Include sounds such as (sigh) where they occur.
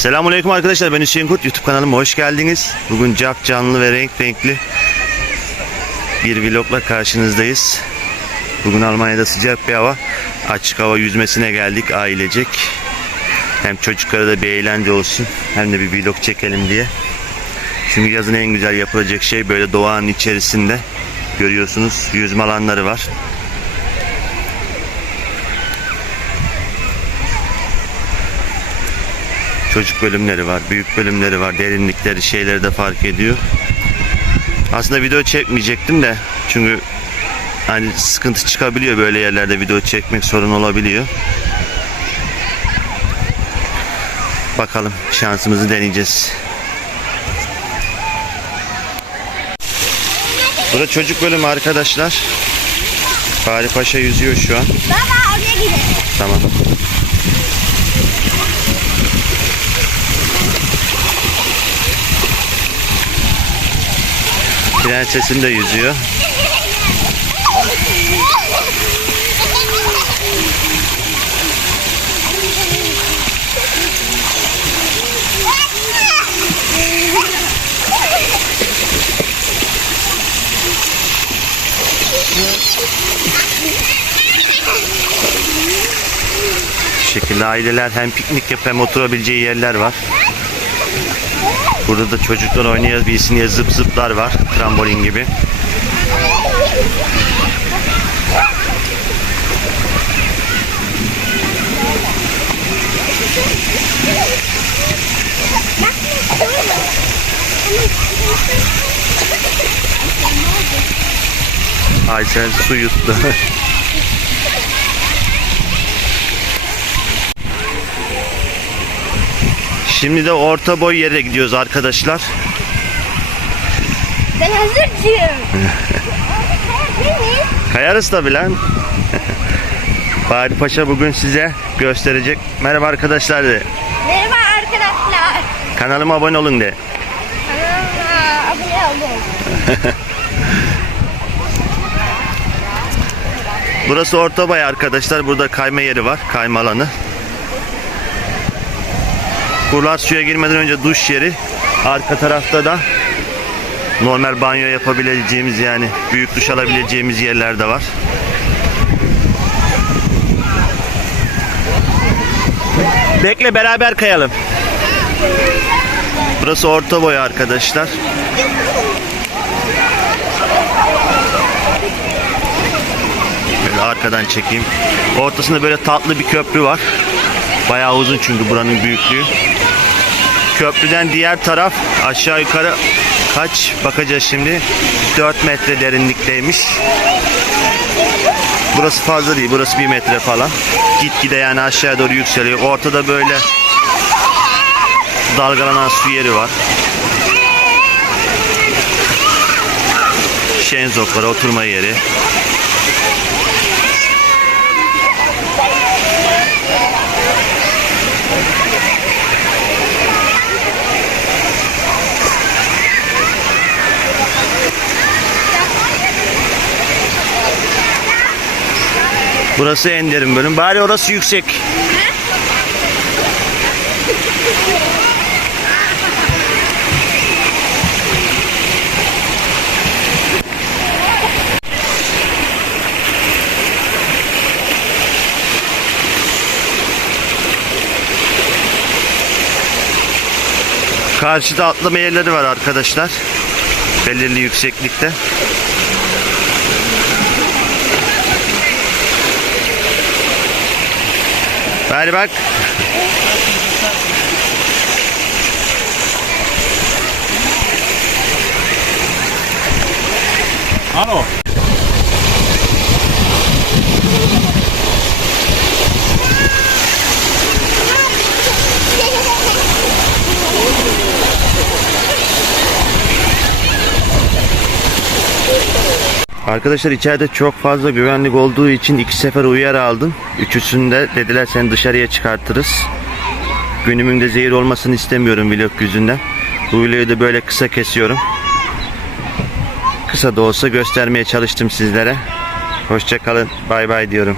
Selamünaleyküm arkadaşlar ben Hüseyin Kurt YouTube kanalıma hoş geldiniz. Bugün cap canlı ve renk renkli bir vlogla karşınızdayız. Bugün Almanya'da sıcak bir hava. Açık hava yüzmesine geldik ailecek. Hem çocuklara da bir eğlence olsun hem de bir vlog çekelim diye. Çünkü yazın en güzel yapılacak şey böyle doğanın içerisinde görüyorsunuz yüzme alanları var. Çocuk bölümleri var, büyük bölümleri var, derinlikleri, şeyleri de fark ediyor. Aslında video çekmeyecektim de çünkü hani sıkıntı çıkabiliyor böyle yerlerde video çekmek sorun olabiliyor. Bakalım şansımızı deneyeceğiz. Burada çocuk bölümü arkadaşlar. Fahri Paşa yüzüyor şu an. Baba oraya gidelim. Tamam. Prensesim de yüzüyor. Şekilde aileler hem piknik yapıp hem oturabileceği yerler var. Burada da çocuklar oynayabilsin diye zıp zıplar var. Trambolin gibi. Aysel su yuttu. (laughs) Şimdi de orta boy yere gidiyoruz arkadaşlar. Ben hazırcıyım. (laughs) Kayarız tabi lan. (laughs) Fahri Paşa bugün size gösterecek. Merhaba arkadaşlar de. Merhaba arkadaşlar. Kanalıma abone olun de. Kanalıma abone olun. (laughs) Burası orta boy arkadaşlar. Burada kayma yeri var. Kayma alanı. Buralar suya girmeden önce duş yeri. Arka tarafta da normal banyo yapabileceğimiz yani büyük duş alabileceğimiz yerler de var. Bekle beraber kayalım. Burası orta boy arkadaşlar. Böyle arkadan çekeyim. Ortasında böyle tatlı bir köprü var. Bayağı uzun çünkü buranın büyüklüğü. Köprüden diğer taraf aşağı yukarı kaç bakacağız şimdi. 4 metre derinlikteymiş. Burası fazla değil. Burası 1 metre falan. Gitgide yani aşağıya doğru yükseliyor. Ortada böyle dalgalanan su yeri var. Şenzok var, oturma yeri. Burası en derin bölüm. Bari orası yüksek. Karşıda atlama yerleri var arkadaşlar. Belirli yükseklikte. Hadi bak. Hallo. Arkadaşlar içeride çok fazla güvenlik olduğu için iki sefer uyarı aldım. Üçüsünde dediler seni dışarıya çıkartırız. Günümün de zehir olmasını istemiyorum vlog yüzünden. Bu vlogu da böyle kısa kesiyorum. Kısa da olsa göstermeye çalıştım sizlere. Hoşçakalın. Bay bay diyorum.